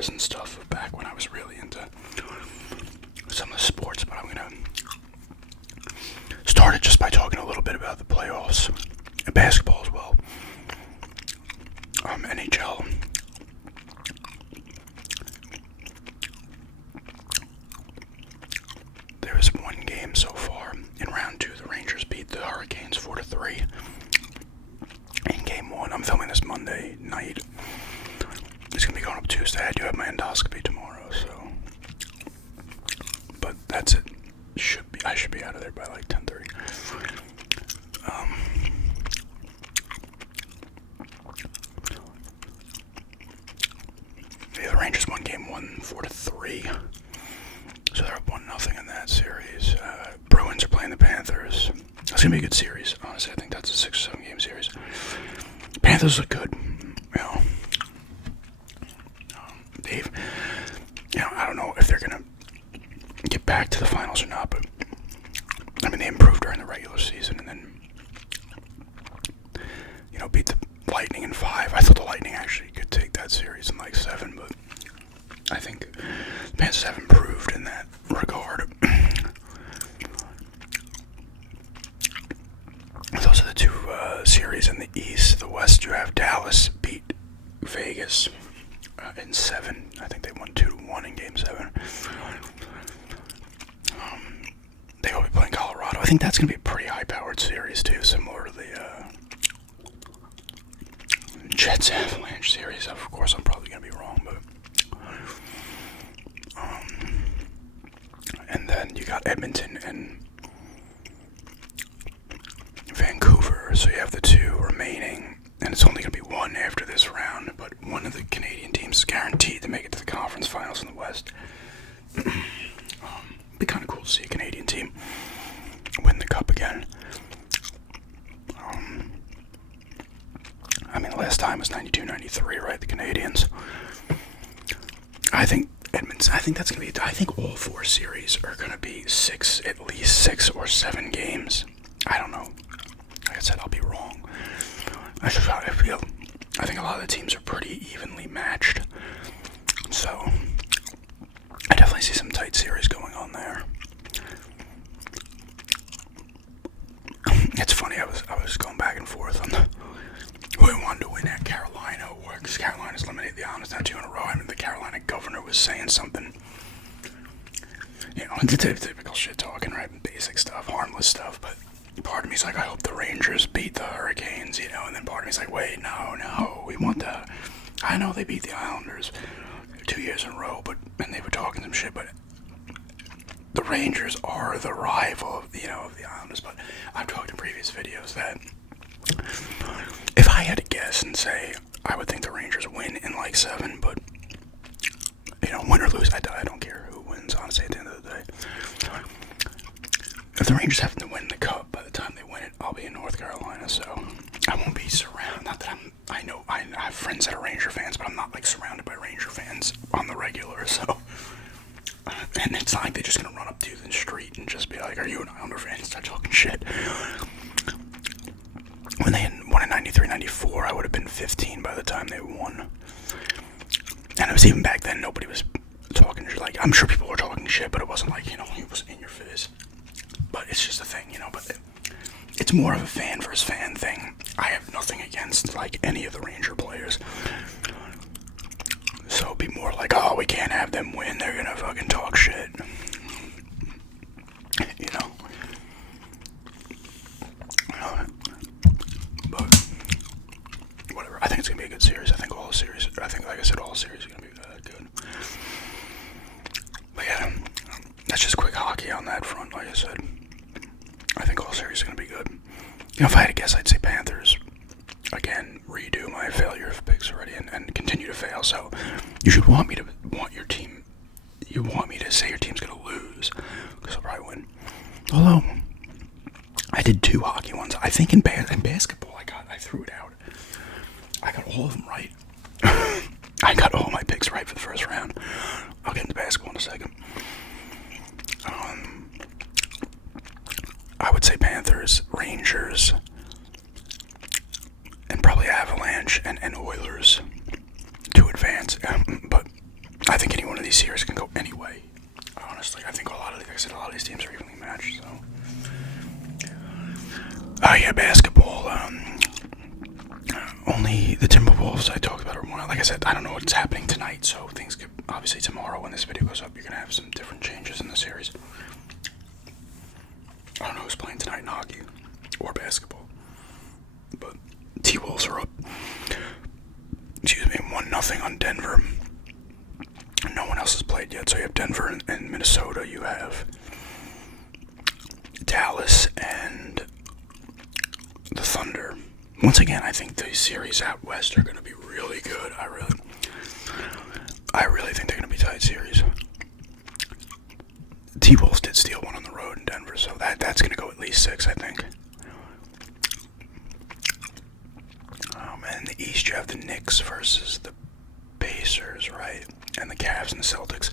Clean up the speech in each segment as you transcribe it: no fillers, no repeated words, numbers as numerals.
years and stuff, back when I was really into some of the sports, but I'm gonna start it just by talking a little bit about the playoffs and basketball as well. NHL. There is one game so far in round 2. The Rangers beat the Hurricanes 4-3. In game 1, I'm filming this Monday night. It's gonna be going up Tuesday. I do have my endoscopy tomorrow, so. But that's it. I should be out of there by like 10:30. The Rangers won game 1 4-3. So they're up 1-0 in that series. Bruins are playing the Panthers. That's gonna be a good series. Honestly, I think that's a 6 or 7 game series. Panthers look good. I don't know if they're gonna get back to the finals or not, but I mean they improved during the regular season and then beat the Lightning in 5. I thought the Lightning actually could take that series in like 7, but I think the Panthers have improved in that regard. Those are the 2 series in the East. The West, you have Dallas beat Vegas in 7. I think they won 2-1 in game 7. They will be playing Colorado. I think that's going to be a pretty high-powered series too, similar to the Jets Avalanche series. Of course, I'm probably going to be wrong, but and then you got Edmonton and Vancouver, so you have the 2 remaining, and it's only going to be 1 after this round, but one of the Canadian teams is guaranteed to make it to the conference finals in the West. It'd be kind of cool to see a Canadian team win the cup again. I mean, the last time was 92-93, right? The Canadians. I think Edmonton. I think that's gonna be. I think all 4 series are gonna be at least 6 or 7 games. I don't know. Like I said, I'll be wrong. I think a lot of the teams are pretty evenly matched. So I definitely see some tight series going on there. It's funny. I was going back and forth on who I wanted to win at Carolina, because Carolina's eliminated the Islanders now 2 in a row. I mean, the Carolina governor was saying something, the typical shit talking, right? Basic stuff, harmless stuff, but part of me's like, I hope the Rangers beat the Hurricanes, and then part of me's like, wait, no, we want the, I know they beat the Islanders 2 years in a row, and they were talking some shit, but the Rangers are the rival of the Islanders. But I've talked in previous videos that if I had to guess and say, I would think the Rangers win in like 7, but win or lose, I don't care who wins, honestly, at the end of the day. If the Rangers happen to win the cup, by the time they win it, I'll be in North Carolina, so I won't be surrounded. Not that I know I have friends that are Ranger fans, but I'm not like surrounded by Ranger fans on the regular, so. And it's not like they're just gonna run up to you in the street and just be like, are you an Islander fan? And start talking shit. When they won in 93-94, I would have been 15 by the time they won. And it was even back then, nobody was talking shit. Like, I'm sure people were talking shit, but it wasn't like, it was in your face. But it's just a thing, but it's more of a fan versus fan thing. I have nothing against, like, any of the Ranger players. So it'd be more like, oh, we can't have them win, they're gonna fucking talk shit. But whatever. I think it's gonna be a good series. Like I said, all series are gonna be good. But yeah, that's just quick hockey on that front. Like I said, I think all series are gonna be good. If I had to guess, I'd say Panthers. Again, redo my failure of picks already and continue to fail. So you should want your team. You want me to say your team's gonna lose because I'll probably win. Although I did 2 hockey ones. I think in basketball I threw it out. I got all of them right. I got all my picks right for the first round. I'll get into basketball in a second. I would say Panthers, Rangers, and probably Avalanche and Oilers to advance. But these series can go anyway. Honestly, I think a lot of these teams are evenly matched. So, yeah, basketball. Only the Timberwolves I talked about are one. Like I said, I don't know what's happening tonight, so things could obviously tomorrow when this video goes up, you're gonna have some different changes in the series. I don't know who's playing tonight in hockey or basketball, but T-Wolves are up. Excuse me, 1-0 on Denver. No one else has played yet, so you have Denver and Minnesota. You have Dallas and the Thunder. Once again, I think the series out west are going to be really good. I really think they're going to be tight series. T-Wolves did steal one on the road in Denver, so that's going to go at least 6, I think. And in the East, you have the Knicks versus the Pacers, right? And the Cavs and the Celtics.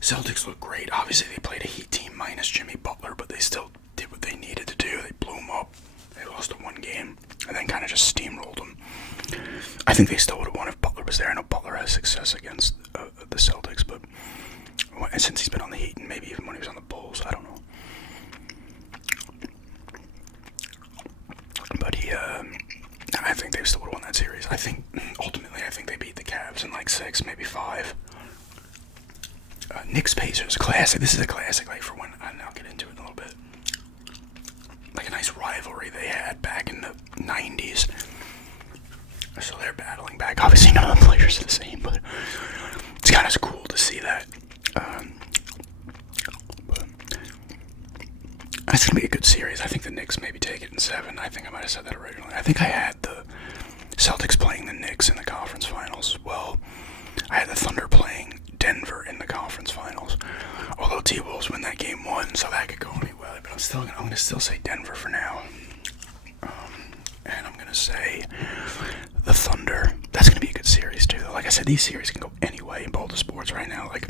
Celtics look great. Obviously, they played a Heat team minus Jimmy Butler, but they still did what they needed to do. They blew them up. They lost in one game and then kind of just steamrolled them. I think they still would have won if Butler was there. I know Butler has success against the Celtics, but since he's been on the Heat and maybe even when he was on the Bulls, I don't know. But I think they still would have won that series. Ultimately, I think they beat the Cavs in like 6, maybe 5. Knicks Pacers, classic. This is a classic, like for when, and I'll get into it in a little bit. Like a nice rivalry they had back in the 90s. So they're battling back. Obviously, none of the players are the same, but it's kind of cool to see that. But it's going to be a good series. I think the Knicks maybe take it in 7. I think I might have said that originally. I think I had the Celtics playing the Knicks in the conference finals as well. I had the Thunder playing Denver in the conference finals. Although T-Wolves win that game 1, so that could go anyway. But I'm going to still say Denver for now. And I'm going to say the Thunder. That's going to be a good series too. Like I said, these series can go anyway in both the sports right now. Like,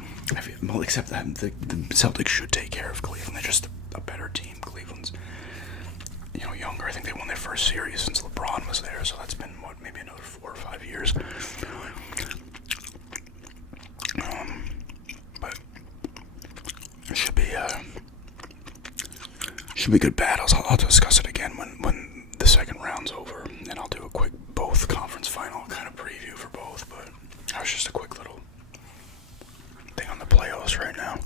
except that the Celtics should take care of Cleveland. They're just a better team. Cleveland's, younger. I think they won their first series since LeBron was there. So that's been maybe another 4 or 5 years. But it should be good battles. I'll discuss it again when the second round's over, and I'll do a quick both conference final kind of preview for both. But that was just a quick little thing on the playoffs right now.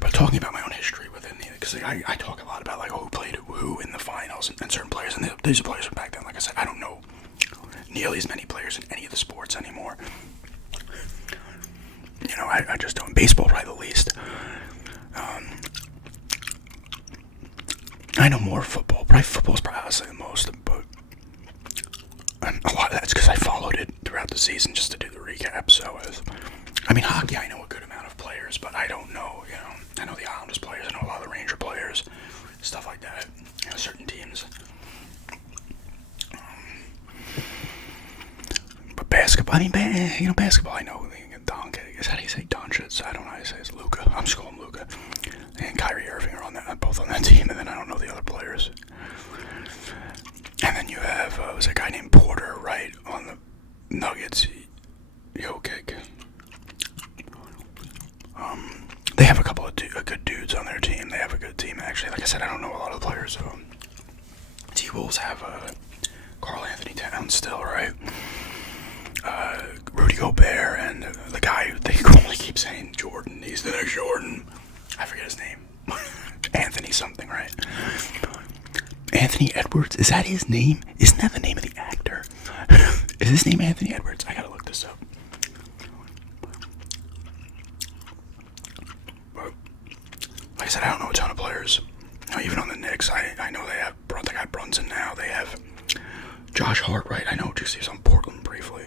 But talking about my own history within because I talk a lot about like who played who in the finals and certain players, and these are players from back then. Like I said, I don't know nearly as many players in any of the sports anymore. I just don't. Baseball probably the least. I know more football. Football's probably honestly the most, but a lot of that's because I followed it throughout the season just to do the recap. So, hockey, I know a good amount of players, but I don't know, I know the Islanders players, I know a lot of the Ranger players, stuff like that, certain teams. But basketball, basketball, I know, Doncic, is that how you say Doncic? I don't know how you say it's Luka. I'm just calling Luka. And Kyrie Irving are both on that team, and then I don't know the other players. And then you have, was a guy named Porter, right, on the Nuggets. Jokic. They have a couple of good dudes on their team. They have a good team, actually. Like I said, I don't know a lot of the players. T-Wolves have Karl Anthony Towns still, right? Rudy Gobert, and the guy who they only keep saying Jordan. He's the next Jordan. I forget his name. Anthony something, right? Anthony Edwards. Is that his name? Isn't that the name of the actor? Is his name Anthony Edwards? I gotta look this up. But, like I said, I don't know a ton of players. Even on the Knicks, I know they have the guy Brunson now. They have Josh Hart, right? I know just he was on Portland briefly.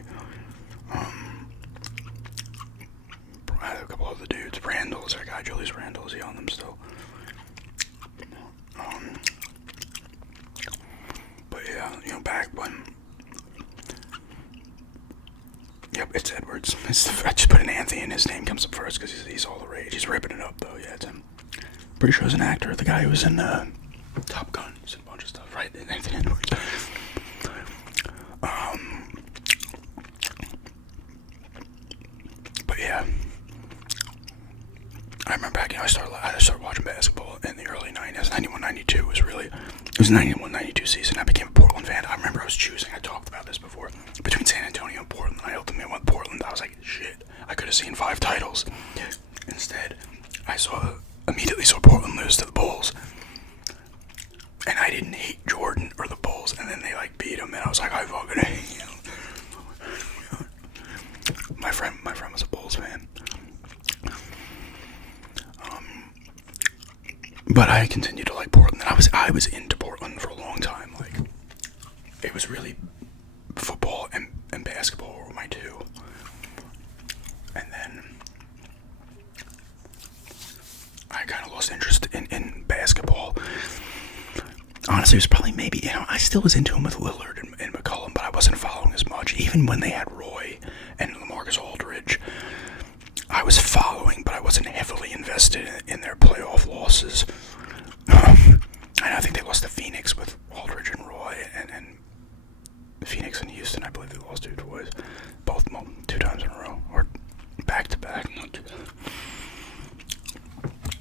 I have a couple other dudes. Randall is our guy. Julius Randall, is he on them still? But yeah, back when. Yep, it's Edwards. I just put an Anthony and his name comes up first because he's all the rage. He's ripping it up though. Yeah, it's him. Pretty sure he's an actor. The guy who was in Top Gun. He's in a bunch of stuff, right? Anthony Edwards. But yeah, I remember back, I started watching basketball in the early 90s. 91, 92 was really, it was the 91, 92 season. I became a Portland fan. I remember I was choosing, I talked about this before, between San Antonio and Portland. I ultimately went Portland. I was like, shit, I could have seen 5 titles. Instead, I immediately saw Portland lose to the Bulls. And I didn't hate Jordan or the Bulls, and then they like beat him, and I was like, I fucking hate him. My friend was a Bulls fan. But I continued to like Portland. I was into Portland for a long time. Like, it was really football and basketball were my two. And then I kind of lost interest in basketball. Honestly, it was probably maybe, I still was into him with Lillard and McCollum, but I wasn't following as much. Even when they had Roy and LaMarcus Aldridge, I was following, but I wasn't heavily invested in their playoff losses. And I think they lost to Phoenix with Aldridge and Roy, and Phoenix and Houston, I believe they lost 2 twice. Both 2 times in a row, or back-to-back.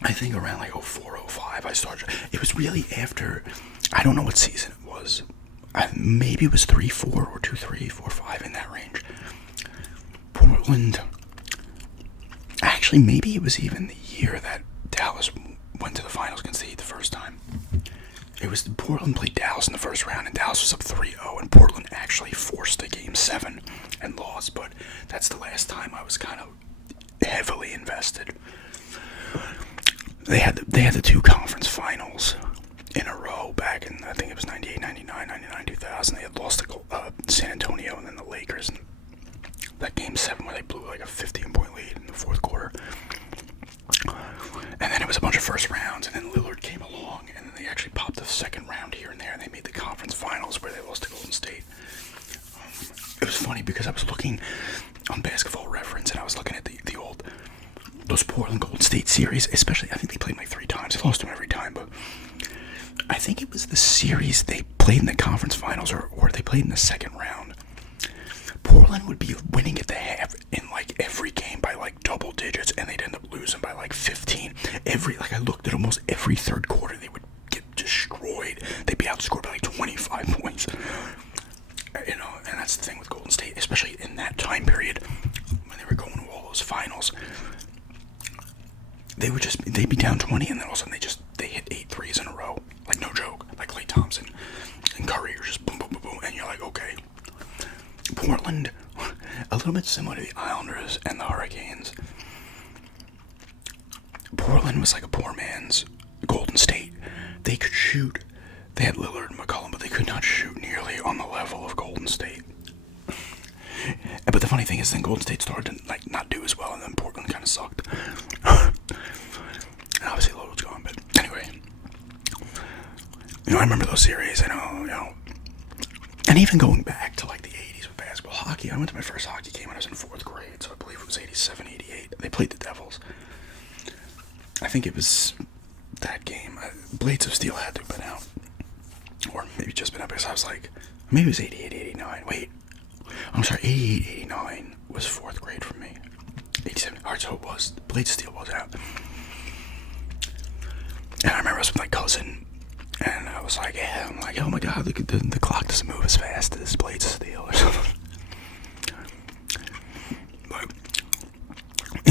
I think around like 04, 05, I started. It was really after, I don't know what season it was. Maybe it was 3-4 or 2-3, 4-5, in that range. Portland. Actually, maybe it was even the year that Dallas went to the finals against the Heat the first time. It was Portland played Dallas in the first round, and Dallas was up 3-0, and Portland actually forced a Game 7 and lost. But that's the last time I was kind of heavily invested. They had the 2 conference finals in a row back in, I think it was 98, 99, 99, 2000. They had lost to San Antonio and then the Lakers. And that Game 7 where they blew like a 15-point lead in the fourth quarter. And then it was a bunch of first rounds, and then Lillard came along, and then they actually popped the second round here and there, and they made the conference finals where they lost to Golden State. It was funny because I was looking on Basketball Reference, and I was looking at the old, those Portland Golden State series, especially, I think they played like 3 times. They lost them every time, but I think it was the series they played in the conference finals, or they played in the second round. Portland would be winning at the half in like every game by like double digits, and they'd end up losing by like 15. I looked at almost every third quarter, they would get destroyed. They'd be outscored by like 25 points. And that's the thing with Golden State, especially in that time period when they were going to all those finals. They'd be down 20, and then all of a sudden they hit 8 threes in a row. Like, no joke. Like Klay Thompson and Curry are just boom, boom, boom, boom, and you're like, okay. Portland, a little bit similar to the Islanders and the Hurricanes. Portland was like a poor man's Golden State. They could shoot. They had Lillard and McCollum, but they could not shoot nearly on the level of Golden State. But the funny thing is, then Golden State started to like not do as well, and then Portland kind of sucked. And obviously Lillard's gone, but anyway, I remember those series. And even going back to like the 80s with basketball, hockey. I went to my first hockey game when I was in 4th grade, so I believe it was 87, 88. They played the Devils. I think it was that game. Blades of Steel had to have been out, or maybe just been out, because I was like, maybe it was 88, 89. Wait, I'm sorry, 88, 89 was 4th grade for me. 87. Alright, so it was. Blades of Steel was out. And I remember I was with my cousin, and I was like, yeah, I'm like, oh my god, the clock doesn't move as fast as Blades of Steel or something.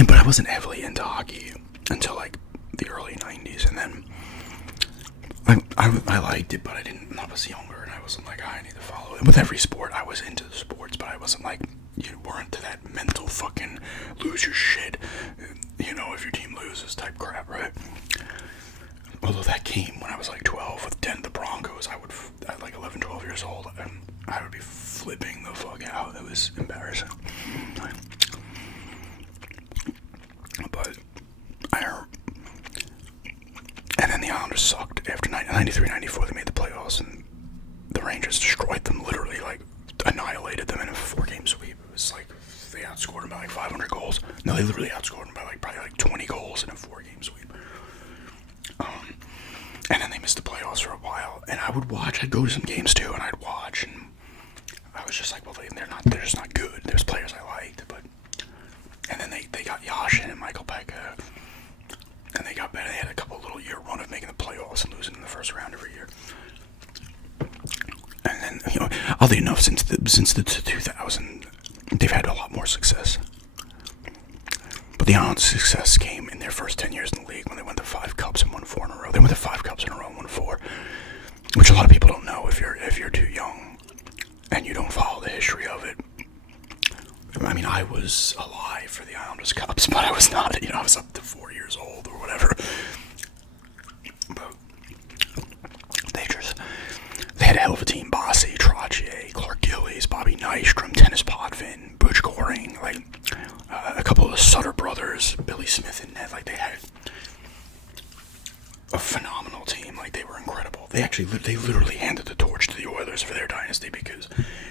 But I wasn't heavily into hockey until like the early 90s, and then I liked it, but I was younger, and I wasn't like, I need to follow it. With every sport, I was into the sports, but I wasn't like, you weren't to that mental fucking lose your shit, if your team loses type crap, right? Although that came when I was like 12 with the Broncos, at like 11, 12 years old, and I would be flipping the fuck out. It was embarrassing. But and then the Islanders sucked after 93, 94. They made the playoffs, and the Rangers destroyed them, literally like annihilated them in a 4-game sweep. It was like they outscored them by like 500 goals. No, they literally outscored them by like probably like 20 goals in a 4-game sweep. And then they missed the playoffs for a while, and I'd go to some games too, and I'd watch, and I was just like, well, they're just not good. There's players I liked, and then they got Yashin and Michael Pekka, got better. They had a couple little year run of making the playoffs and losing in the first round every year. And then, oddly enough, since the 2000, they've had a lot more success. But the Islanders' success came in their first 10 years in the league when they went to 5 cups and won 4 in a row. They went to 5 cups in a row and won 4, which a lot of people don't know if you're too young and you don't follow the history of it. I mean, I was alive for the Islanders Cups, but I was not, I was up to 4 years old or whatever. But they had a hell of a team. Bossy, Trottier, Clark Gillies, Bobby Nystrom, Dennis Potvin, Butch Goring, a couple of the Sutter brothers, Billy Smith and Ned. They had a phenomenal team. They were incredible. They literally handed the torch to the Oilers for their dynasty, because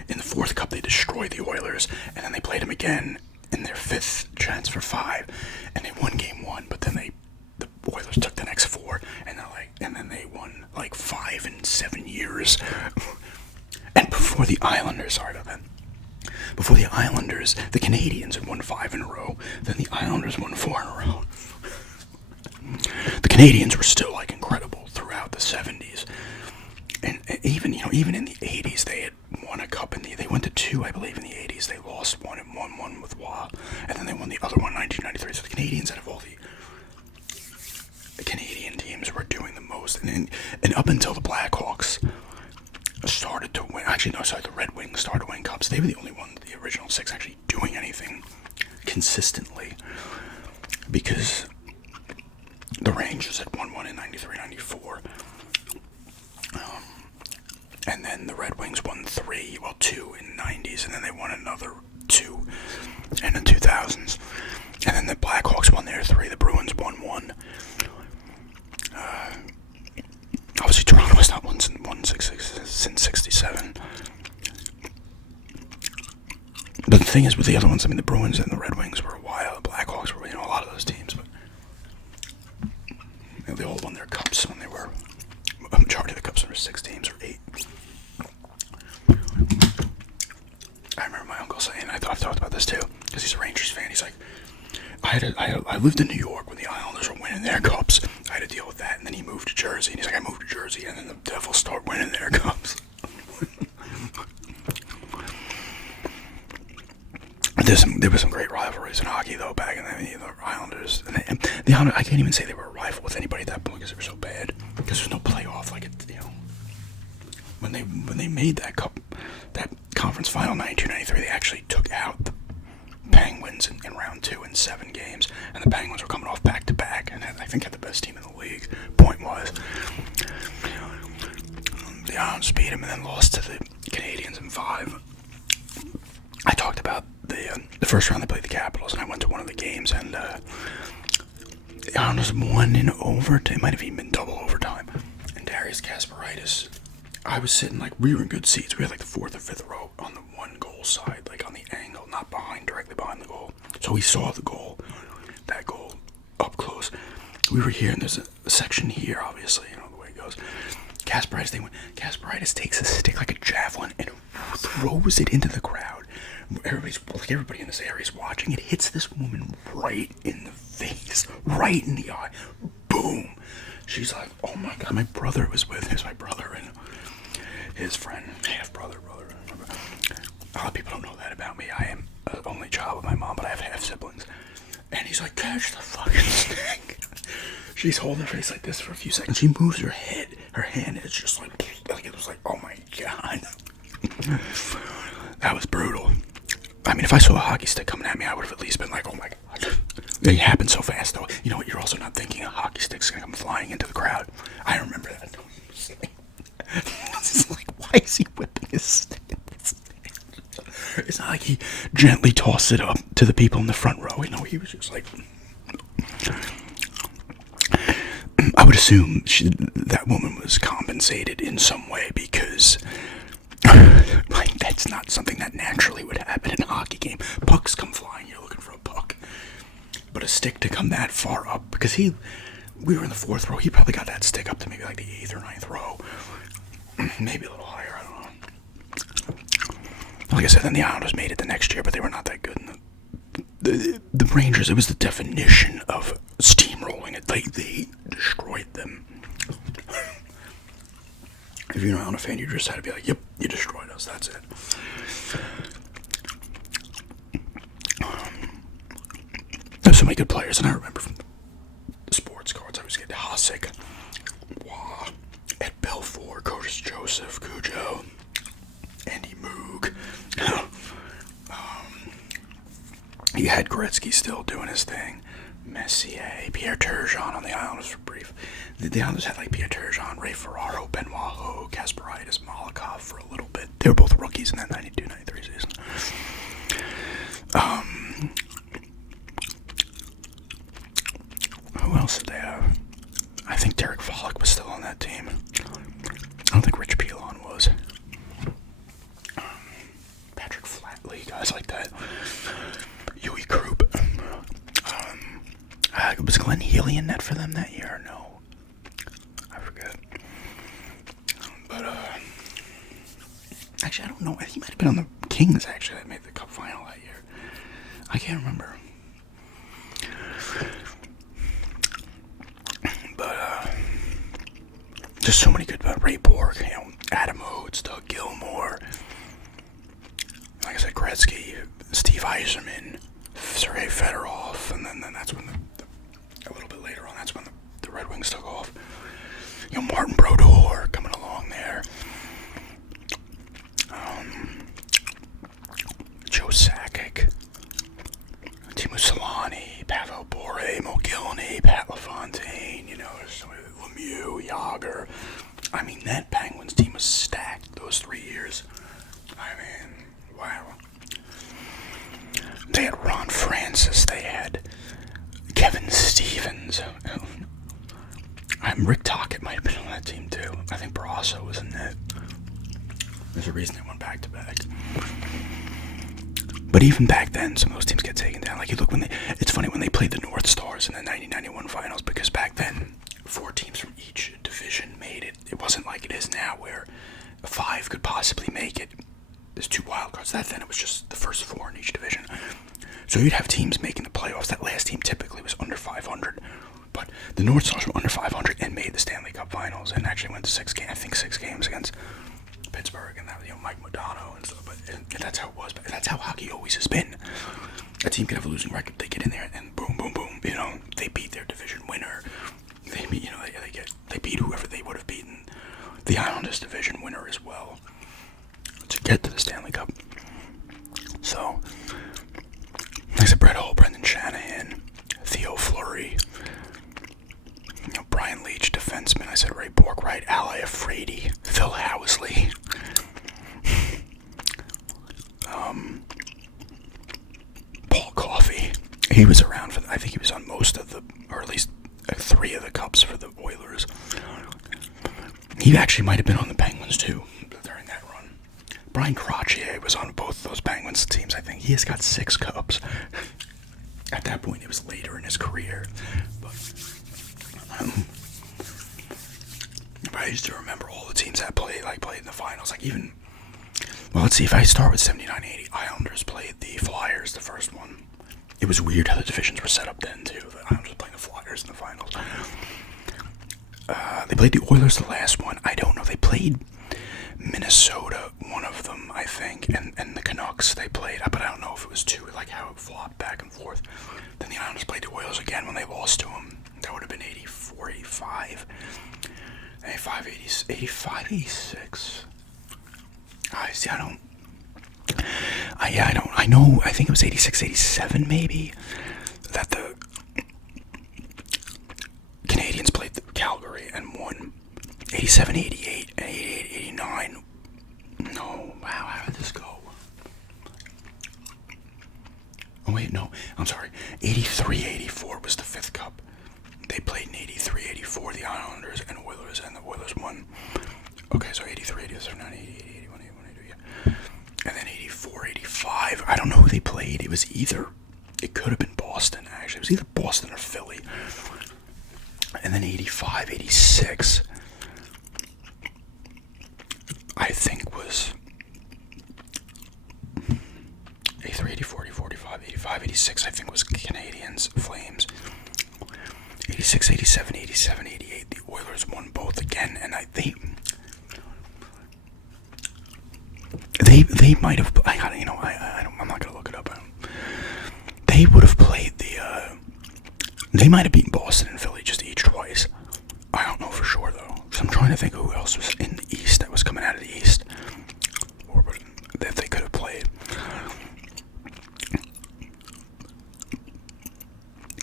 in the 4th Cup they destroyed the Oilers, and then they played them again in their 5th chance for 5, and they won game 1. But then the Oilers took the next 4, and then they won 5 in 7 years. And before the Islanders, before the Islanders, the Canadians had won 5 in a row. Then the Islanders won 4 in a row. The Canadians were still incredible throughout the 70s, and even in the 80s they had won a cup. They went to 2, I believe, in the 80s. They lost 1 and won 1 with Waugh, and then they won the other one in 1993. So the Canadians, out of all the Canadian teams, were doing the most. And up until the Blackhawks started to win, the Red Wings started to win cups. They were the only one, the original 6, actually doing anything consistently, because the Rangers had won 1 in 93, 94. And then the Red Wings won 2 in the 90s, and then they won another 2 in the 2000s. And then the Blackhawks won their 3, the Bruins won 1. Obviously Toronto has not won since 67. But the thing is, with the other ones, the Bruins and the Red Wings were a while. The Blackhawks were, a lot of those teams, but they all won their cups when they were, a majority of the cups were 6 teams or 8. I remember my uncle saying, I've talked about this too, because he's a Rangers fan. He's like, I lived in New York when the Islanders were winning their cups. I had to deal with that, and then he moved to Jersey, and he's like, I moved to Jersey, and then the Devils start winning their cups. There was some great rivalries in hockey, though, back in the Islanders. And the Islanders, I can't even say they were a rival with anybody at that point, because they were so bad. Because there's no playoff, when they made that cup, that conference final in 1993, they actually took out the Penguins in round 2 in 7 games, and the Penguins were coming off back-to-back, and I think had the best team in the league, point-wise. The Islanders beat them and then lost to the Canadians in 5. I talked about the first round they played the Capitals, and I went to one of the games, and the Islanders won in overtime. It might have even been double overtime. And Darius Kasparaitis, I was sitting we were in good seats. We had the 4th or 5th row on the 1 goal side, on the angle, not directly behind the goal. So we saw that goal up close. We were here, and there's a section here, obviously, the way it goes. Kasparaitis takes a stick like a javelin and throws it into the crowd. Everybody in this area is watching. It hits this woman right in the face, right in the eye. Boom. She's like, oh my God, my brother was with him. My brother and his friend, half-brother. A lot of people don't know that about me. I am an only child with my mom, but I have half-siblings. And he's like, catch the fucking stick. She's holding her face like this for a few seconds. She moves her head. Her hand is just it was oh my God. That was brutal. If I saw a hockey stick coming at me, I would have at least been like, oh my God. It happened so fast, though. You know what? You're also not thinking a hockey stick's going to come flying into the crowd. I remember that. It's why is he whipping his stick? It's not like he gently tossed it up to the people in the front row. He was just I would assume that woman was compensated in some way, because that's not something that naturally would happen in a hockey game. Pucks come flying, you're looking for a puck. But a stick to come that far up, because we were in the 4th row, he probably got that stick up to maybe the 8th or 9th row. Maybe a little higher, I don't know. Like I said, then the Islanders made it the next year, but they were not that good in the Rangers, it was the definition of steamrolling it. They destroyed them. If you're not a fan, you just had to be like, yep, you destroyed us, that's it. There's so many good players, and I remember from the sports cards, I was getting Hasek, Wah, Ed Belfour, Curtis Joseph, Cujo, Andy Moog. You had Gretzky still doing his thing. Messier, Pierre Turgeon on the Islanders for brief. The Islanders had like Pierre Turgeon, Ray Ferraro, Benoit Ho, Kasparaitis, Malakoff for a little bit. They were both rookies in that 92-93 season. Who else did they have? I think Derek Volek was still on that team. I don't think Rich Pilon was. Patrick Flatley, guys like that. Huey Krupp. Was Glenn Healy in net for them that year or no? I forget. But, actually, I don't know. He might have been on the Kings, actually, that made the Cup final that year. I can't remember. But, just so many good, Ray Borg, Adam Oates, Doug Gilmour. Like I said, Gretzky, Steve Yzerman, Sergei Fedorov, and then that's when a little bit later on, that's when the Red Wings took off. Martin Brodeur coming along there. Joe Sakic, Timo Solani, Pavel Bore, Mo Gilney, Pat LaFontaine, Lemieux, Yager. I mean, that Penguins team was stacked those 3 years. I mean, wow. They had Ron Francis, they had Kevin Stevens. Rick Tocchet might have been on that team too. I think Barrasso was in that. There's a reason they went back to back. But even back then, some of those teams get taken down. Like you look it's funny when they played the North Stars in the 1991 finals, because back then 4 teams from each division made it. It wasn't like it is now where 5 could possibly make it. There's 2 wild cards. That then it was just the first 4 in each division. So you'd have teams making the playoffs. That last team typically was under 500. But the North Stars were under 500 and made the Stanley Cup Finals and actually went to 6 games against Pittsburgh and that, Mike Modano and stuff. But that's how it was. But that's how hockey always has been. A team could have a losing record. They get in there and boom, boom, boom. They beat their division winner. They beat, they beat whoever they would have beaten. The Islanders division winner as well to get to the Stanley Cup. So, like I said, Brett Hull, Brendan Shanahan, Theo Fleury, Brian Leach, defenseman. I said Ray Borkwright, Ally Afraidy, Phil Housley. Paul Coffey. He was around I think he was on most of or at least 3 of the cups for the Oilers. He actually might have been on the Penguins too during that run. Brian Crotchier was on both of those Penguins teams, I think. He has got 6 cups. At that point, it was later in his career. But I used to remember all the teams that played in the finals. Well, let's see, if I start with 79-80, Islanders played the Flyers, the first one. It was weird how the divisions were set up then, too. The Islanders were playing the Flyers in the finals. They played the Oilers the last one. I don't know. They played Minnesota, one of them, I think, and the Canucks they played. But I don't know if it was 2, like how it flopped back and forth. Then the Islanders played the Oilers again when they lost to them. That would have been 84, 85. 85, 86. I know, I think it was 86, 87 maybe, that the Canadians played the Calgary and won. 87, 88, and 88, 89. No, wow, how did this go? Oh wait, no, I'm sorry. 83, 84 was the 5th cup. They played in 83, 84, the Islanders and Oilers, and the Oilers won. Okay, so 83, 87, 90, 88, 81, 81, 82, yeah. And then 84, 85, I don't know who they played. It could have been Boston, actually. It was either Boston or Philly. And then 85, 86, I think was 83, 84, 85, 85. 85, 86, I think was Canadiens, Flames. 86, 87, 87, 88, the Oilers won both again, and they might have, I'm not gonna look it up. They would have played they might have beaten Boston and Philly just each twice. I don't know for sure though. So I'm trying to think of who else was in the East that was coming out of the East, or that they could have played.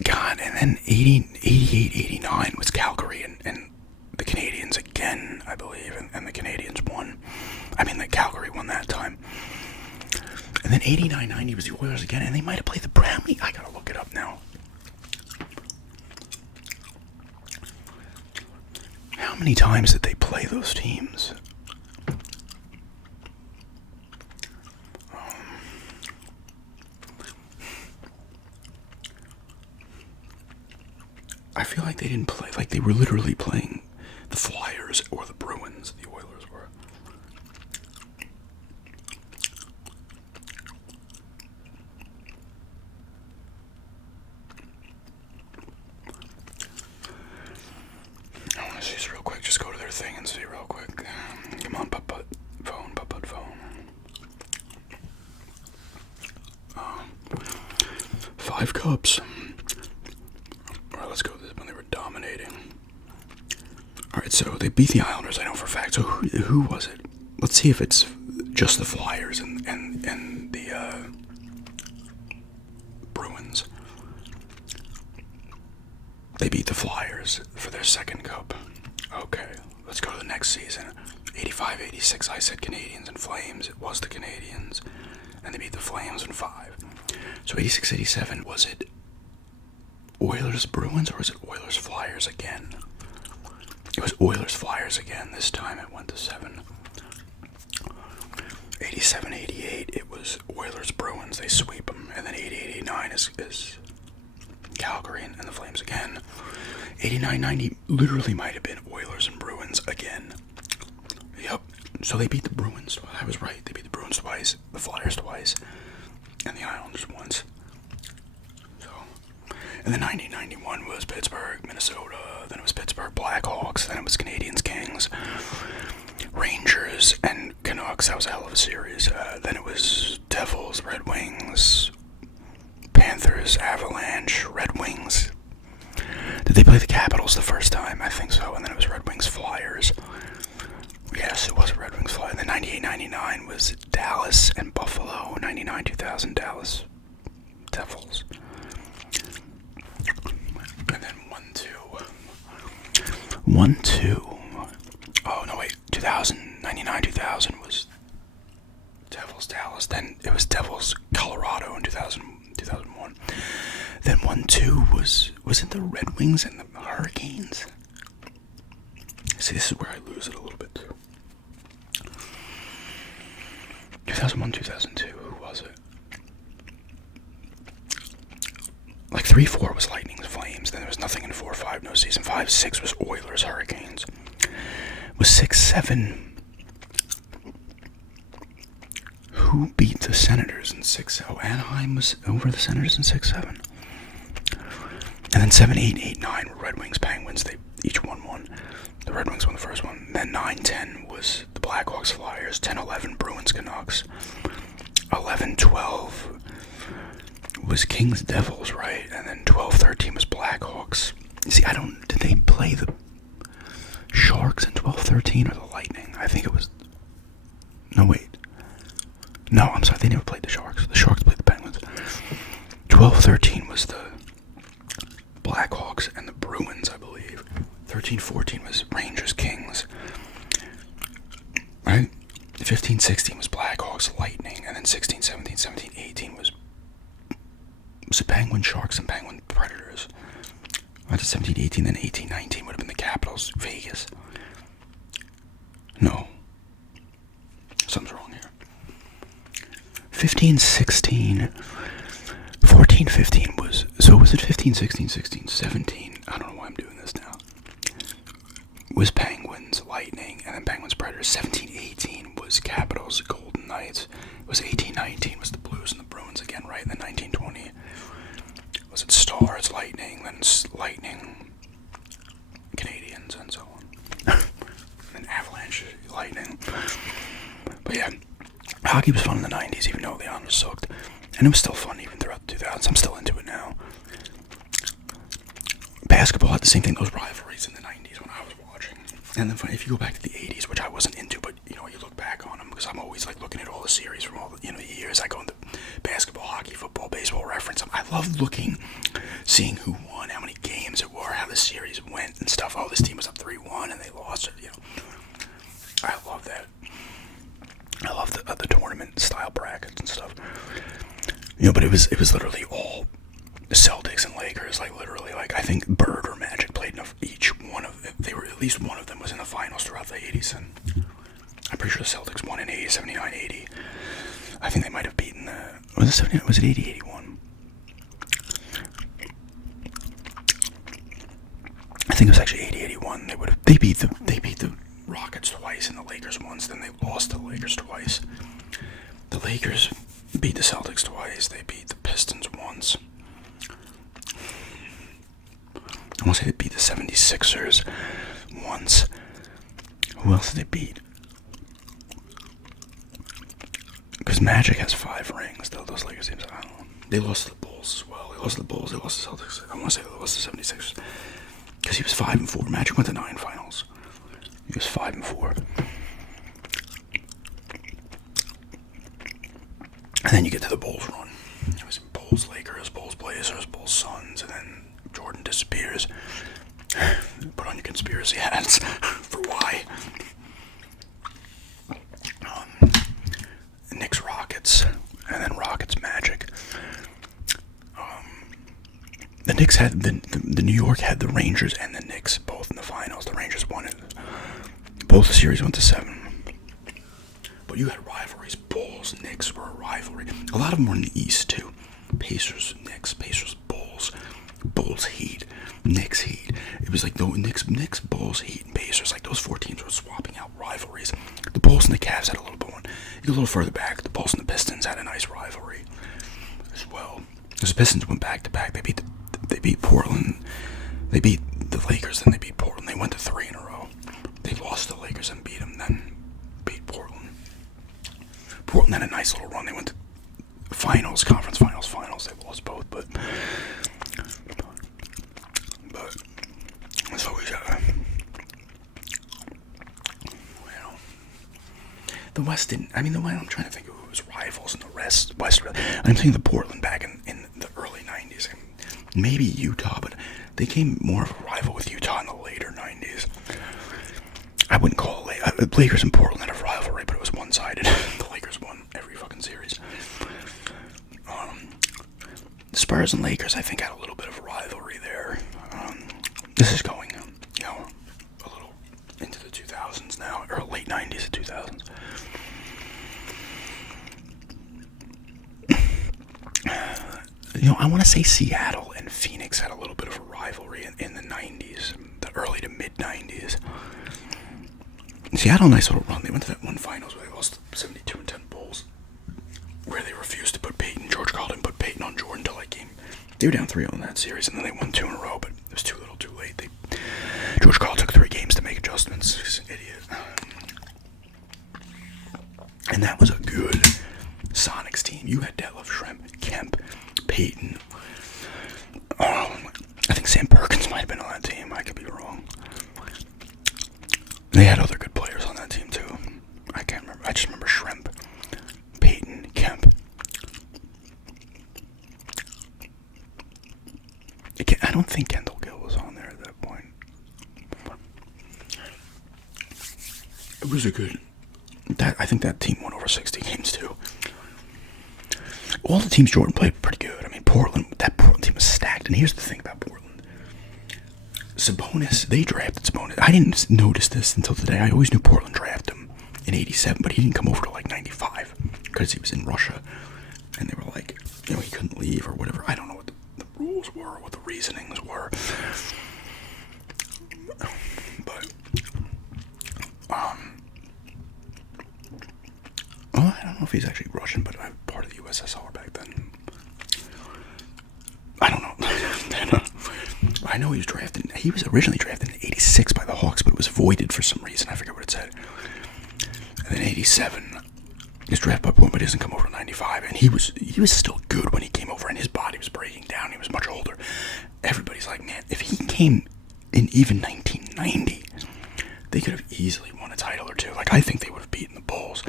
God, and then 88, 89 was Calgary and the Canadiens again, I believe, and the Canadiens won. I mean, the Calgary won that time. And then 89, 90 was the Oilers again, and they might have played the Brownie. I gotta look it up now. How many times did they play those teams? I feel like they didn't play, like they were literally playing the Flyers or the Bruins, the Oilers were. I want to see this real quick, just go to their thing and see real quick. Come on, putt-putt phone, putt-putt phone. 5 cups. Alright, let's go with this when they were dominating. Alright, so they beat the Islanders, I know for a fact. So who was it? Let's see if it's just the Flyers and the Bruins. They beat the Flyers for their second cup. Okay, let's go to the next season. 85, 86, I said Canadiens and Flames. It was the Canadiens. And they beat the Flames in 5. So 86, 87, was it Oilers Bruins or was it Oilers Flyers again? It was Oilers Flyers again. This time it went to 7. 87, 88, it was Oilers Bruins. They sweep them. And then 88, 89 is Calgary and the Flames again. 89, 90 literally might have been Oilers and Bruins again. Yep. So they beat the Bruins twice. I was right. They beat the Bruins twice, the Flyers twice, and the Islanders once. So, and then 90-91 was Pittsburgh, Minnesota. Then it was Pittsburgh Blackhawks. Then it was Canadiens Kings, Rangers, and Canucks. That was a hell of a series. Then it was Devils, Red Wings, Panthers, Avalanche, Red Wings. Did they play the Capitals the first time? I think so. And then it was Red Wings Flyers. Yes, it was Red Wings Flyers. And then 98-99 was Dallas and Buffalo. 99-2000 Dallas Devils. And then 1-2. Oh, no, wait. 99-2000 was Devils Dallas. Then it was Devils Colorado in 2001. Then 1-2 wasn't the Red Wings and the Hurricanes? See, this is where I lose it a little bit too. 2001, 2002, who was it? Like 3-4 was Lightning's Flames, then there was nothing in 4-5, no season. 5-6 was Oilers Hurricanes. Was 6-7. Who beat the Senators in 6-0? Anaheim was over the Senators in 6-7. And then 7-8, 8-9 were Red Wings Penguins. They each won one. The Red Wings won the first one. Then 9-10 was the Blackhawks Flyers. 10-11 Bruins Canucks. 11-12 was Kings Devils, right? And then 12-13 was Blackhawks. See, did they play the Sharks in 12-13 or the Lightning? I think it was, no, wait. No, I'm sorry, they never played the Sharks. The Sharks played the Penguins. 12-13 was the Blackhawks and the Bruins, I believe. 13-14 was Rangers Kings. Right? 15-16 was Blackhawks Lightning, and then 16-17, 17-18 was it Penguin Sharks and Penguin Predators. Right, 17-18, then 18-19 would have been the Capitals Vegas. No. Something's wrong here. 15-16, 14-15 was, so was it 15-16, 16-17? I don't know why I'm doing this now. Was Penguins Lightning, and then Penguins Predators. 17-18 was Capitals Golden Knights. It was 18-19 was the Blue Blues and the Bruins again, right? And then 1920 was it Stars, Lightning, then Lightning, Canadians, and so on. And Avalanche, Lightning. But yeah, hockey was fun in the 90s, even though the honors sucked. And it was still fun even throughout the 2000s. I'm still into it now. Basketball had the same thing, those rivalries in the 90s when I was watching. And then if you go back to the 80s, which I wasn't into, but you look back on them, because I'm always like looking at all the series from all the years. I go into basketball, hockey, football, baseball reference. I love seeing who won, how many games it were, how the series went and stuff. Oh, this team was up 3-1 and they lost it, I love that. I love the tournament style brackets and stuff. But it was literally all the Celtics and Lakers, like literally, like I think Bird or Magic played enough. Each one of them, they were at least one of them was in the finals throughout the 80s, and I'm pretty sure the Celtics won in 80, 79, 80. I think they might have beaten was it 79? Was it 80, 81? I think it was actually 80, 81. They beat the Rockets twice and the Lakers once. Then they lost to the Lakers twice. The Lakers beat the Celtics twice. They beat the Pistons once. I want to say they beat the 76ers once. Who else did they beat? Because Magic has 5 rings. Those Lakers teams, I don't know. They lost to the Bulls as well. They lost to the Bulls. They lost to the Celtics. I want to say they lost to the 76ers. Because he was 5-4. Magic went to 9 finals. He was 5-4. And then you get to the Bulls run. It was Bulls Lakers, Bulls Blazers, Bulls Suns, and then Jordan disappears. Put on your conspiracy hats for why. Knicks Rockets, and then Rockets Magic. The Knicks had the New York had the Rangers and the Knicks both in the finals. The Rangers won it. Both the series went to 7. But you had rivalries. Bulls, Knicks were a rivalry. A lot of them were in the East too. Pacers, Knicks, Pacers, Bulls, Bulls, Heat, Knicks, Heat. It was like the Knicks, Bulls, Heat, and Pacers. Like those 4 teams were swapping out rivalries. The Bulls and the Cavs had a little bit one. You go a little further back. The Bulls and the Pistons had a nice rivalry as well. Because the Pistons went back to back. They beat Portland. They beat the Lakers, then they beat Portland. They went to 3 in a row. They lost to the Lakers and beat them, then beat Portland. Portland had a nice little run. They went to finals, conference finals. They lost both, but it's always the West didn't. I mean, I'm trying to think of who was rivals in the West. I'm thinking the Portland back in the early 90s. Maybe Utah, but they came more of a rival with Utah in the later 90s. I wouldn't call it Lakers and Portland had a rivalry, but it was one-sided. The Lakers won every fucking series. The Spurs and Lakers, I think, had a little bit of a rivalry there. This is going, a little into the 2000s now, or late 90s to 2000s. I want to say Seattle and Phoenix had a little bit of a rivalry in the 90s, the early to mid-90s. Seattle, nice little run. They went to that one finals where they lost 72-10 Bulls, where they refused to put Peyton. George Karl didn't put Peyton on Jordan until like game. They were down 3-0 in that series, and then they won 2 in a row, but it was too little too late. George Karl took 3 games to make adjustments. He's an idiot. And that was a good Sonics team. You had Detlef Schrempf, Kemp, Peyton. I think Sam Perkins might have been on that team. I could be wrong. They had other good players on that team too. I can't remember. I just remember Schrempf, Peyton, Kemp. I don't think Kendall Gill was on there at that point. It was a good. I think that team won over 60 games too. All the teams Jordan played pretty good. I mean, that Portland team was stacked. And here's the thing about Portland. Sabonis, they drafted Sabonis. I didn't notice this until today. I always knew Portland drafted him in 87, but he didn't come over to like 95 because he was in Russia. And they were like, he couldn't leave or whatever. I don't know what the rules were or what the reasonings were. But, I don't know if he's actually Russian, but part of the USSR back then. I don't know. I know he was drafted. He was originally drafted in '86 by the Hawks, but it was voided for some reason. I forget what it said. And then '87, he was drafted by Portland, but he doesn't come over in '95. And he was still good when he came over, and his body was breaking down. He was much older. Everybody's like, man, if he came in even 1990, they could have easily won a title or two. Like, I think they would have beaten the Bulls.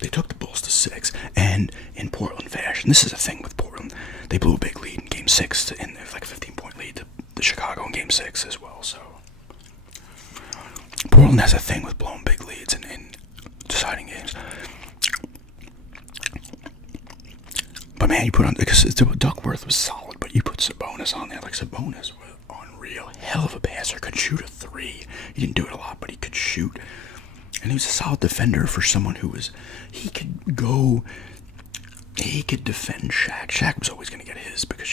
They took the Bulls to 6, and in Portland fashion, this is a thing with Portland, they blew a big lead in Game 6, in like a 15-point lead to the Chicago in Game 6 as well, so. Portland has a thing with blowing big leads in deciding games. But man, you put on, because Duckworth was solid, but you put Sabonis on there. Like, Sabonis was unreal. Hell of a passer, could shoot a 3. He didn't do it a lot, but he could shoot. And he was a solid defender for someone who was, he could defend Shaq. Shaq was always going to get his, because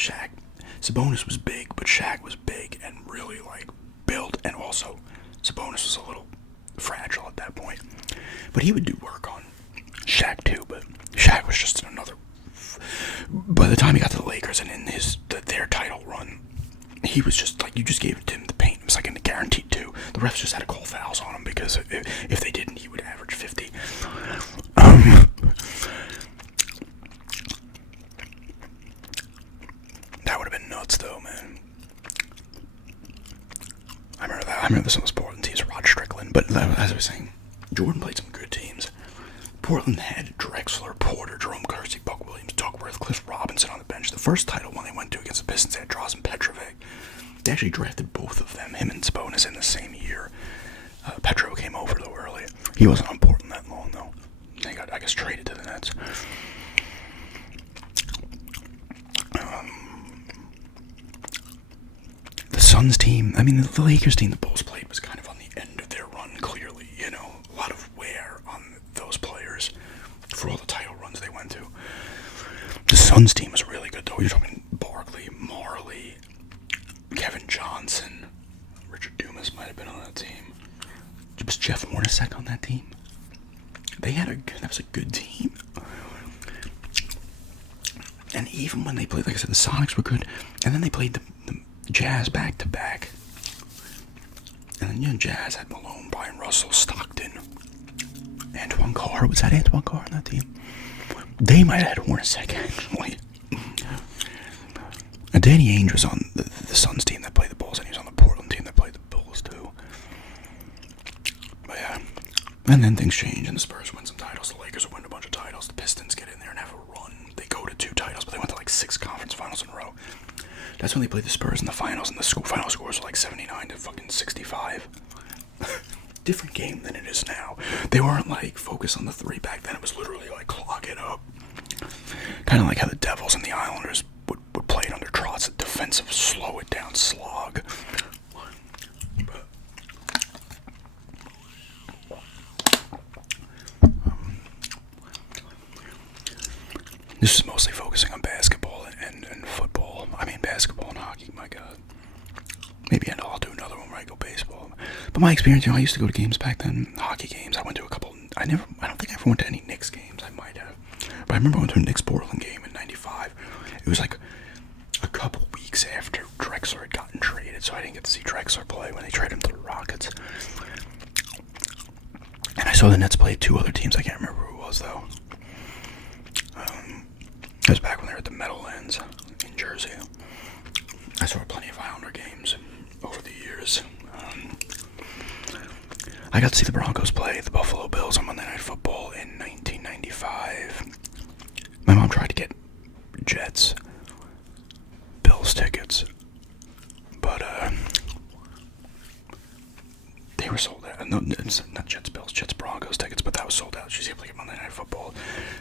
Sabonis was big, but Shaq was big and really, like, built, and also Sabonis was a little fragile at that point. But he would do work on Shaq too, but Shaq was just another. By the time he got to the Lakers and in their title run, he was just like, you just gave him the paint. It was like a guaranteed 2. The refs just had to call fouls on him, because if they didn't, he would average 50. That would have been nuts, though, man. I remember that. I remember some of those Portland teams, Rod Strickland. But as I was saying, Jordan played some good teams. Portland had Drexler, Porter, Jerome Kersey, Buck Williams, Duckworth, Cliff Robinson on the bench. The first title one they went to against the Pistons, they had Drazen Petrovic. They actually drafted both of them, him and Sabonis, in the same year. Petro came over, though, early. He wasn't on Portland that long, though. They got, I guess, traded to the Nets. The Suns team, I mean, the Lakers team the Bulls played was kind of on the end of their run, clearly. You know, a lot of wear on those players for all the title runs they went to. The Suns team was really good, though. You're talking Barkley, Marley, Kevin Johnson, Richard Dumas might have been on that team. Was Jeff Hornacek on that team? That was a good team. And even when they played, like I said, the Sonics were good, and then they played the Jazz back to back. And then, Jazz had Malone, Brian Russell, Stockton, Antoine Carr. Was that Antoine Carr on that team? They might have had Hornacek, actually. And Danny Ainge was on the Suns team that played the Bulls, and he was on the Portland team that played the Bulls, too. But yeah. And then things change, and the Spurs win some titles. The Lakers win a bunch of titles. The Pistons get in there and have a run. They go to 2 titles, but they went to like 6 conference finals in a row. That's when they played the Spurs in the finals, and the final scores were like 79 to fucking 65. Different game than it is now. They weren't like focused on the 3 back then. It was literally like clock it up. Kind of like how the Devils and the Islanders would play it under Trotz, a defensive, slow it down slog. But, this is mostly focusing on basketball and football. I mean, basketball and hockey, my God. Maybe I'll do another one where I go baseball. But my experience, I used to go to games back then, hockey games. I went to a couple. I don't think I ever went to any Knicks games. I might have. But I remember I went to a Knicks-Portland game in '95. It was like a couple weeks after Drexler had gotten traded, so I didn't get to see Drexler play when they traded him to the Rockets. And I saw the Nets play 2 other teams. I can't remember who it was, though. It was back when they were at the Meadowlands in Jersey. I saw plenty of Islander games over the years. I got to see the Broncos play the Buffalo Bills on Monday Night Football in 1995. My mom tried to get Jets Bills tickets, but they were sold out. No, not Jets Bills, Jets Broncos tickets, but that was sold out. She's able to get Monday Night Football.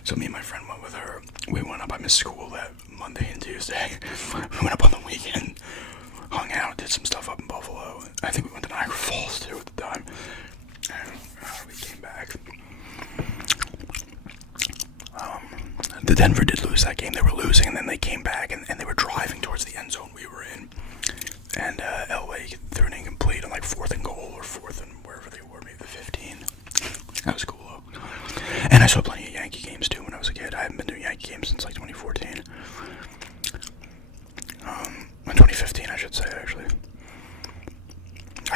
So me and my friend went with her. We went up. I missed school that Monday and Tuesday. We went up on the weekend, hung out, did some stuff up in Buffalo. I think we went to Niagara Falls too at the time. And we came back. The Denver did lose that game. They were losing, and then they came back, and they were driving towards the end zone we were in. And LA threw an incomplete on like 4th and goal or 4th and wherever they were, maybe the 15. That was cool though. And I saw plenty of Yankee games too.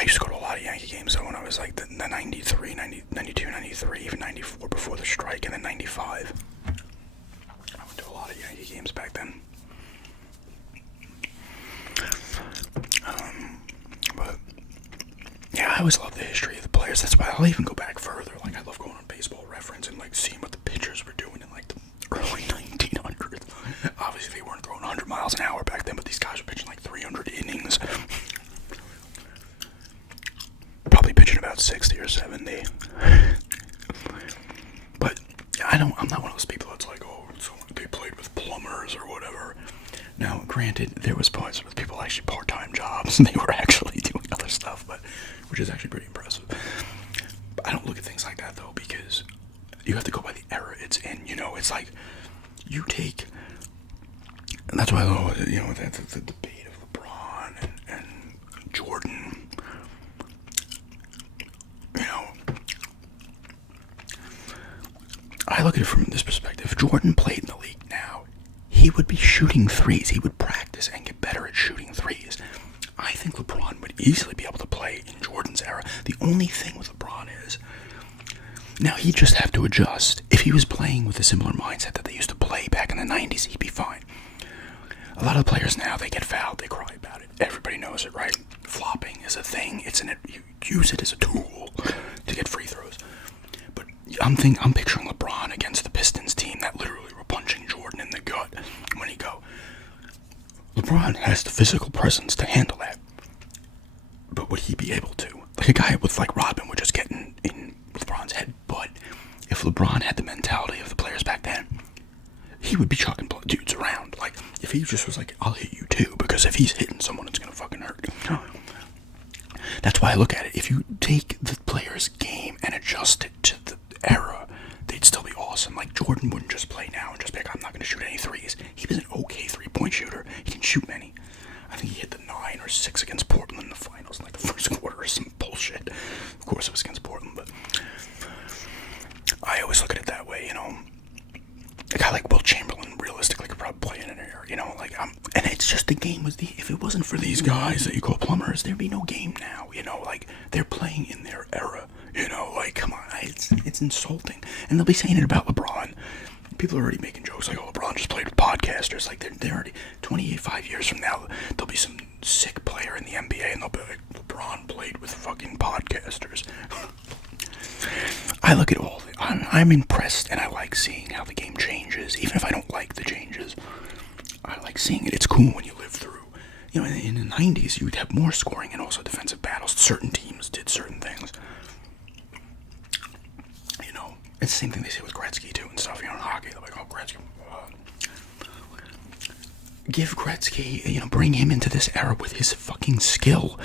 used to go to a lot of Yankee games though when I was like the 93, 90, 92, 93, even 94 before the strike, and then 95. I went to a lot of Yankee games back then. But yeah, I always love the history of the players. That's why I'll even go back further. Like I love going on Baseball Reference and like seeing what the pitchers were doing in like the early 1900s. Obviously, they weren't throwing 100 miles an hour back then, but these guys were pitching like 300 innings. Probably pitching about 60 or 70. But I'm not one of those people that's like, oh, so they played with plumbers or whatever. Now, granted, there was points where people actually part-time jobs and they were actually doing other stuff, but which is actually pretty impressive. But I don't look at things like that though, because you have to go by the era it's in. You know, it's like you take, and that's why I love, you know, the debate of LeBron and Jordan. You know, I look at it from this perspective. If Jordan played in the league now, he would be shooting threes. He would practice and get better at shooting threes. I think LeBron would easily be able to play in Jordan's era. The only thing with LeBron is, now he'd just have to adjust. If he was playing with a similar mindset that they used to play back in the 90s, he'd be fine. A lot of the players now, they get fouled, they cry about it. Everybody knows it, right? Flopping is a thing. You use it as a tool to get free throws. But I'm picturing LeBron against the Pistons team that literally were punching Jordan in the gut when he go. LeBron has the physical presence to handle that. But would he be able to? Like a guy with like Rodman would just get in LeBron's head. But if LeBron had the mentality of the players back then, he would be chucking dudes around. Like, if he just was like, I'll hit you too, because if he's hitting someone, it's going to fucking hurt. That's why I look at it. If you take the player's game and adjust it to the era, they'd still be awesome. Like, Jordan wouldn't just play now and just be like, I'm not going to shoot any threes. He was an okay three-point shooter. He can shoot many. I think he hit the 9 or 6 against Portland in the finals in like the first quarter or some bullshit. Of course it was against Portland, but I always look at it that way, you know. A guy like Will Chamberlain realistically could probably play in an era, you know, like, and it's just the game was if it wasn't for these guys that you call plumbers, there'd be no game now, you know, like, they're playing in their era, you know, like, come on, it's insulting, and they'll be saying it about LeBron. People are already making jokes like, oh, LeBron just played with podcasters, like, they're already, 25 years from now, there'll be some sick player in the NBA, and they'll be like, LeBron played with fucking podcasters. I look at all of it. I'm impressed, and I like seeing how the game changes, even if I don't like the changes. I like seeing it. It's cool when you live through. You know, in the 90s, you would have more scoring and also defensive battles. Certain teams did certain things. You know, it's the same thing they say with Gretzky, too, and stuff. You know, in hockey, they're like, oh, Gretzky. Give Gretzky, you know, bring him into this era with his fucking skill,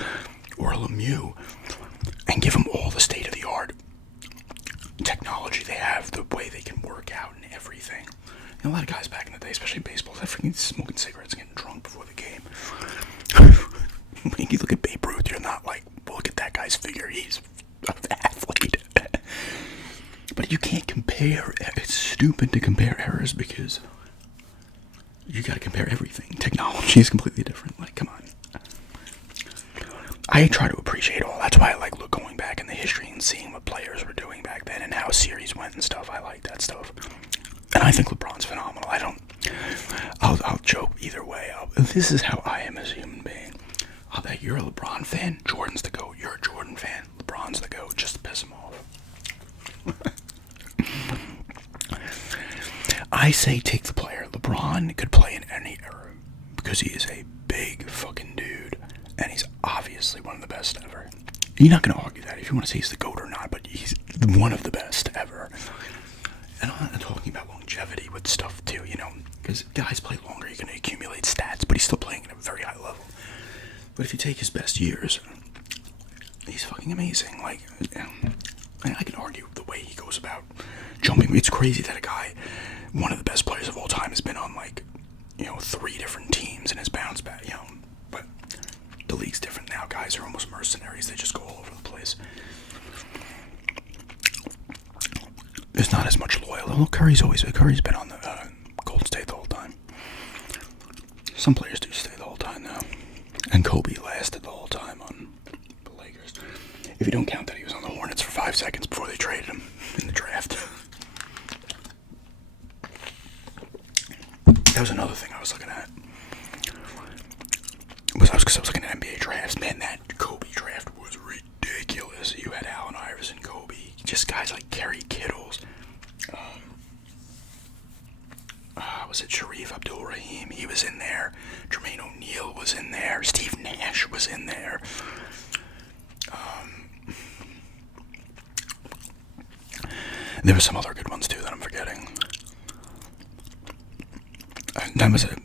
or Lemieux, and give him all the state-of-the-art technology they have, the way they can work out and everything. You know, a lot of guys back in the day, especially baseball, they're freaking smoking cigarettes and getting drunk before the game. When you look at Babe Ruth, you're not like, look at that guy's figure, he's an athlete. But you can't compare. It's stupid to compare eras because you gotta compare everything. Technology is completely different. Like, come on. I try to appreciate all. That's why I like going back in the history and seeing what players were doing back then and how a series went and stuff. I like that stuff. And I think LeBron's phenomenal. I'll joke either way. This is how I am as a human being. I'll bet you're a LeBron fan, Jordan's the GOAT. You're a Jordan fan, LeBron's the GOAT, just to piss him off. I say take the player. LeBron could play in any era because he is a big fucking dude. And he's obviously one of the best ever. You're not going to argue that if you want to say he's the GOAT or not, but he's one of the best ever. And I'm not talking about longevity with stuff too, you know, because guys play longer, you're going to accumulate stats, but he's still playing at a very high level. But if you take his best years, he's fucking amazing. Like, I can argue the way he goes about jumping. It's crazy that a guy, one of the best players of all time, has been on like, you know, 3 different teams in his bounce back, you know. But the league's different now. Guys are almost mercenaries. They just go all over the place. There's not as much loyalty. Well, Curry's been on the Golden State the whole time. Some players do stay the whole time now. And Kobe lasted the whole time on the Lakers. If you don't count that he was on the Hornets for 5 seconds before they traded him in the draft. That was another thing I was looking at. Because I was looking at NBA drafts. Man, that Kobe draft was ridiculous. You had Allen Iverson, Kobe, just guys like Kerry Kittles. Was it Sharif Abdul-Rahim? He was in there. Jermaine O'Neal was in there. Steve Nash was in there. There were some other good ones too that I'm forgetting. That was it.